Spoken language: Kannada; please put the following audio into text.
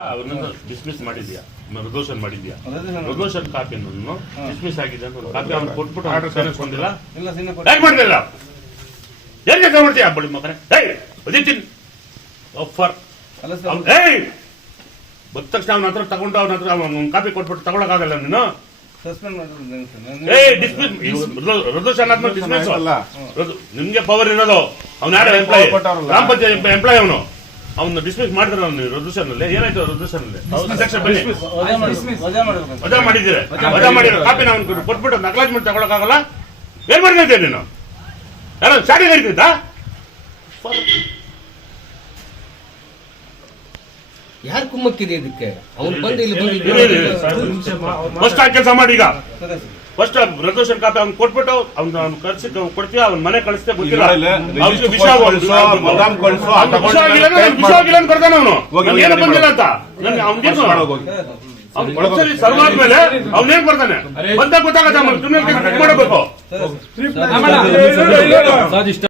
ಅವನನ್ನು ಡಿಸ್ಮಿಸ್ ಮಾಡಿದ್ಯಾ ರೆಸಲ್ಯೂಷನ್ ಮಾಡಿದ್ಯಾ Resolution ರೆಸಲ್ಯೂಷನ್ ಕಾಪಿಯನ್ನು ಡಿಸ್ಮಿಸ್ ಆಗಿದೆ ಅಂತ ಒಂದು ಕಾಪಿ ಅವ್ನು ಕೊಟ್ಬಿಟ್ಟು ಆರ್ಡರ್ ಕೆಲಸ ಮಾಡ್ತೀಯ? ಬಳಿ ಮಗನೇ. ಏಯ್ ಆಫರ್ ಬಂದ ತಕ್ಷಣ ಅವನ ಹತ್ರ ತಗೊಂಡು ಅವನ ಹತ್ರ ಅವ್ನು ಕಾಪಿ ಕೊಟ್ಬಿಟ್ಟು ತಗೊಳಕ್ಕಾಗಲ್ಲ ನೀನು. ಸಸ್ಪೆಂಡ್ ಮಾಡಿದ್ರು ಸರ್. ಏಯ್ ಡಿಸ್ಮಿಸ್ ರೆಸಲ್ಯೂಷನ್ ಆದ್ಮೇಲೆ ಡಿಸ್ಮಿಸ್ ಅಲ್ಲ. ನಿಮ್ಗೆ ಪವರ್ ಇರೋದು. ಅವ್ನು ಯಾರು ಎಂಪ್ಲಾಯ್. ಗ್ರಾಮ ಪಂಚಾಯತ್ ಎಂಪ್ಲಾಯ್ ಅವನು. ಅವನು ಡಿಸ್ಮಿಸ್ ಮಾಡಿದ್ರೆ ಅವ್ನು ಅಲ್ಲಿ ಏನಾಯ್ತು ರುದ್ರಶನಲ್ಲಿ ಅಧ್ಯಕ್ಷ ಬನ್ನಿ. ವಜಾ ಮಾಡಿದ್ದೀರಿ? ವಜಾ ಮಾಡಿರೋ ಕಾಪಿ ನಾವು ಕೊಟ್ಬಿಟ್ಟು ನಕಲಾಜ್ಮೆಂಟ್ ತಗೊಳಕ್ಕಾಗಲ್ಲ? ಏನ್ ಮಾಡ್ತಿದ್ದೆ ನೀನು? ಯಾರೋ ಶಾಡಿ ಕರಿತಿದ್ದ ಯಾರು ಕುಮ್ಮಕ್ಕಿದೆ ಇದಕ್ಕೆ? ಅವ್ನು ಬಂದು ಇಲ್ಲಿ ಬಂದು ಇರು, ಇರು, ಇರು. ಫಸ್ಟ್ ಆ ಕೆಲಸ ಮಾಡಿ ಈಗ. ಸರಿ. ಫಸ್ಟ್ ರೆಸಲ್ಯೂಷನ್ ಕಾಪಿ ಅವ್ನು ಕೊಟ್ಬಿಟ್ಟು ಅವ್ನು ಅವ್ನು ಕರ್ಸಿ ಕೊಡ್ತೀವಿ ಅವ್ನ ಮನೆ ಕಳಿಸ್ತೇ ಗೊತ್ತಿಲ್ಲ. ಅವ್ನಿಗೆ ವಿಷ ಆಗಿಲ್ಲ ವಿಷ ಆಗಿಲ್ಲ ಅಂತ ಬರ್ತಾನೆ ಅವನು. ಹೋಗಿ ನನ್ಗೆ ಬಂದಿಲ್ಲ ಅಂತ. ನನ್ಗೆ ಅವ್ನಿಗೆ ಸರ್ವ್ ಆದ್ಮೇಲೆ ಅವ್ನೇನ್ ಬರ್ತಾನೆ ಬಂದಾಗ ಗೊತ್ತಾಗತ್ತೆ ಕೇಸ್ ಮಾಡಬೇಕು. ಸರಿ